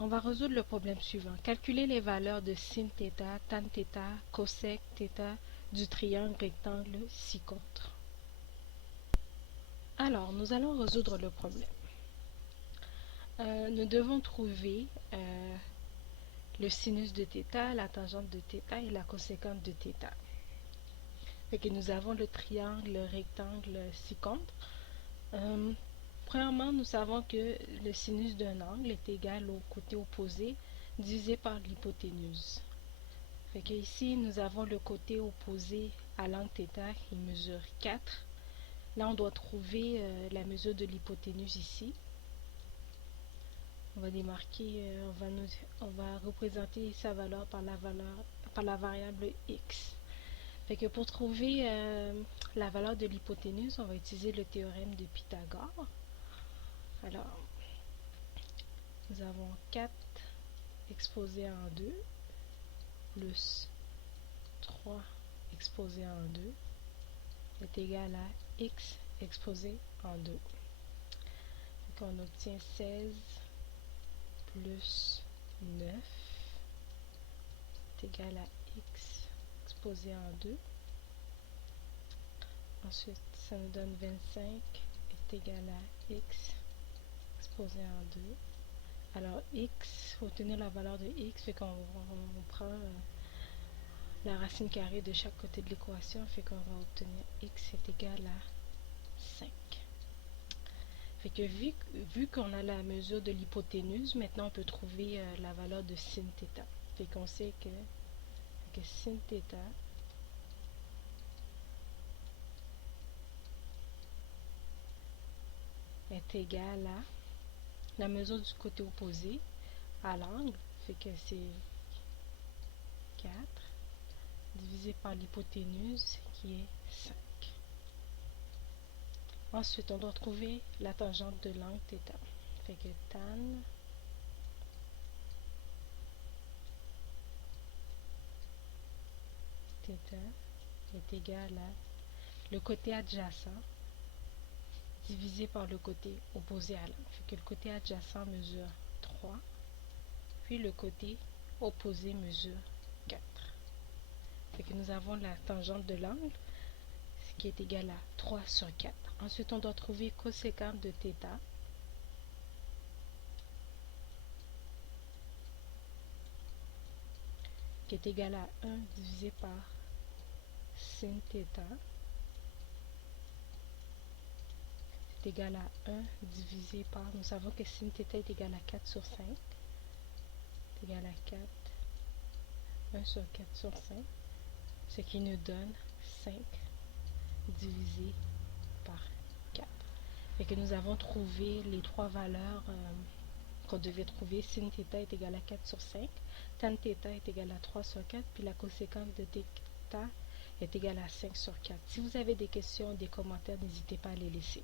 On va résoudre le problème suivant. Calculer les valeurs de sin θ, tan θ, cosec θ du triangle rectangle ci-contre. Alors, nous allons résoudre le problème. Nous devons trouver le sinus de θ, la tangente de θ et la coséquente de θ. Fait que nous avons le triangle rectangle ci-contre. Premièrement, nous savons que le sinus d'un angle est égal au côté opposé divisé par l'hypoténuse. Fait que ici, nous avons le côté opposé à l'angle θ qui mesure 4. Là, on doit trouver la mesure de l'hypoténuse ici. On va démarquer, on va représenter sa valeur par la variable x. Fait que pour trouver la valeur de l'hypoténuse, on va utiliser le théorème de Pythagore. Alors, nous avons 4 exposé en 2 plus 3 exposé en 2 est égal à x exposé en 2. Donc on obtient 16 plus 9 est égal à x exposé en 2. Ensuite, ça nous donne 25 est égal à x exposé en 2. Alors x, pour obtenir la valeur de x, fait qu'on prend la racine carrée de chaque côté de l'équation, fait qu'on va obtenir x est égal à 5. Fait que vu qu'on a la mesure de l'hypoténuse, maintenant on peut trouver la valeur de sin θ. Fait qu'on sait que sin θ est égal à la mesure du côté opposé à l'angle, fait que c'est 4 divisé par l'hypoténuse qui est 5. Ensuite, on doit trouver la tangente de l'angle θ. Fait que tan θ est égal à le côté adjacent divisé par le côté opposé à l'angle. Fait que le côté adjacent mesure 3, puis le côté opposé mesure 4. Fait que nous avons la tangente de l'angle, ce qui est égal à 3 sur 4. Ensuite, on doit trouver coséquente de θ, qui est égal à 1 divisé par sin θ, c'est égal à 1 divisé par, nous savons que sin θ est égal à 4 sur 5, c'est égal à 4, 1 sur 4 sur 5, ce qui nous donne 5 divisé par 4. Fait que nous avons trouvé les trois valeurs qu'on devait trouver. Sin θ est égal à 4 sur 5, tan θ est égal à 3 sur 4, puis la coséquence de θ est égale à 5 sur 4. Si vous avez des questions, des commentaires, n'hésitez pas à les laisser.